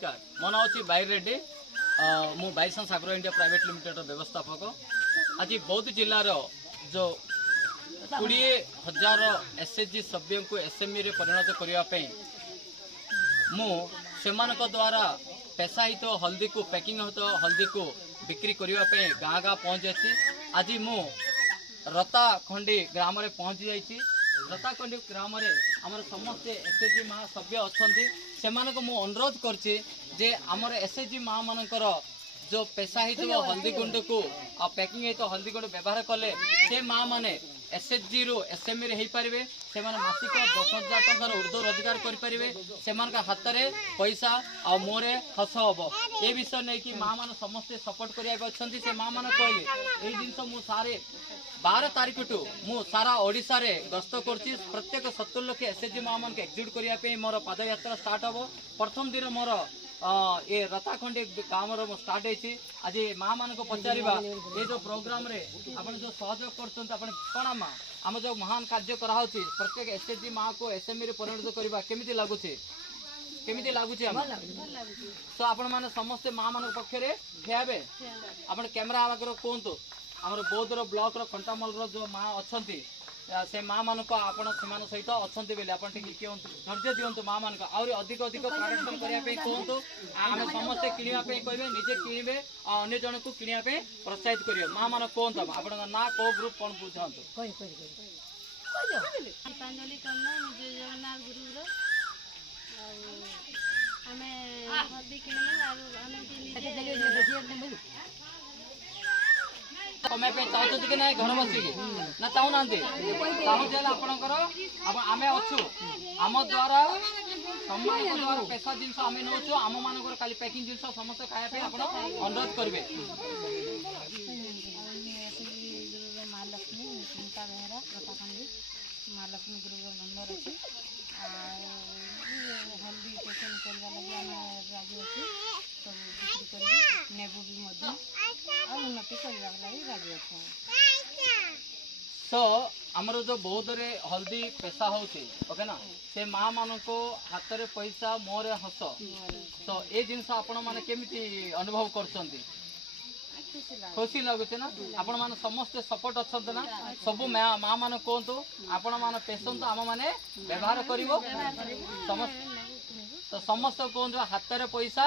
नमस्कार मो ना अच्छी बाई रेड्डी मु बाइसन सागर इंडिया प्राइवेट लिमिटेड व्यवस्थापक आज बौद्ध जिलार जो 20,000 एसएचजी सभ्य को एसएमई रे परिणत करने मु द्वारा पेशायित हल्दी को पैकिंग होता हल्दी को बिक्री करने गाँ गाँ पहुँच जाती। आज मु रताखंडी ग्राम में पहुँची जाइए। रताखंडी ग्राम में आमर समस्ते एसएचजी माँ सभ्य अच्छा से अनुरोध करछि जे आमर एसएचजी माँ मानकर जो पेशा हो हल्दी गुंड को पैकिंग तो हल्दी गुंड व्यवहार कले से माँ मैंने एसएचजी रु एसएमई रे पारे से मासिक 10,000 टंकार ऊर्ध्व रोजगार करें से हाथ में पैसा आ मोरे हस हम ये विषय नहीं कि माँ मान समस्ते सपोर्ट करने से माँ मैंने कहले यही जिनस मु सारे 12 तारीख टू मु सारा ओडिशा रे गस्त करछि। प्रत्येक 70 लाख एसएचजी माँ मान एक्जिक्यूट करने मोर पदयात्रा स्टार्ट हम। प्रथम दिन मोर ये रताखंडी काम स्टार्ट होती। आज माँ मान को पचारिबा ये जो प्रोग्राम रे आपण जो सहयोग करछन आपण कोना माँ आम जो महान कार्य करा प्रत्येक एसएचजी माँ को एसएमई रे परिणत करबा केमिति लागुछि तो आपण माने समस्त माँ मान पक्षरे ठियाबे आपण कैमरा आगर कहतु आमर बौद्धर ब्लॉक कंटामल जो माँ अच्छा से माँ मान आपण सहित अच्छा बोले आप धैर्य दिंतु माँ मान अधिक अधिक प्रोडक्शन करने कहतु आम समस्ते किणापी कहे निजे किणे अन्य जन को किणापी प्रोत्साहित करेंगे। माँ मान कहतु आप ना कौ ग्रुप कौन बुझातु गीतांजलि कन्ना निज जगन्नाथ गुरु आमे हल्दी किणमु कमे चाहते कि ना घर बसिक ना चाहूना चाहूल आपणकर आम अच्छु आम द्वारा सम्मान द्वारा पेशा जिन आम नौ आम मानकर खाली पैकिंग जिन समस्त खाया आप अनुरोध करेंगे। माँ लक्ष्मी सुनीता बेहरा रताखंडी माँ लक्ष्मी गुरु मेम्बर अच्छी हल्दी पेशन करने लगे आम राजी अच्छी सब बिक्री कर नेबू भी उन्नति करने लगे राजी अच्छा। तो आमर जो बौद्ध रे हल्दी पेशा होचे ओके ना से माँ मान को हाथ रे पैसा मोरे हस तो ये जिनस आपण माने केमिति अनुभव करछंती खुशी लगुचे ना आपण मान समस्त सपोर्ट अच्छा ना सब माँ मान कहतु आपण मान पेशंत आम मैंने व्यवहार करिवो तो समस्त कहतु हाथ रे पैसा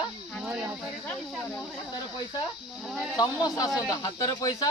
समस्त आसता हाथ रे पैसा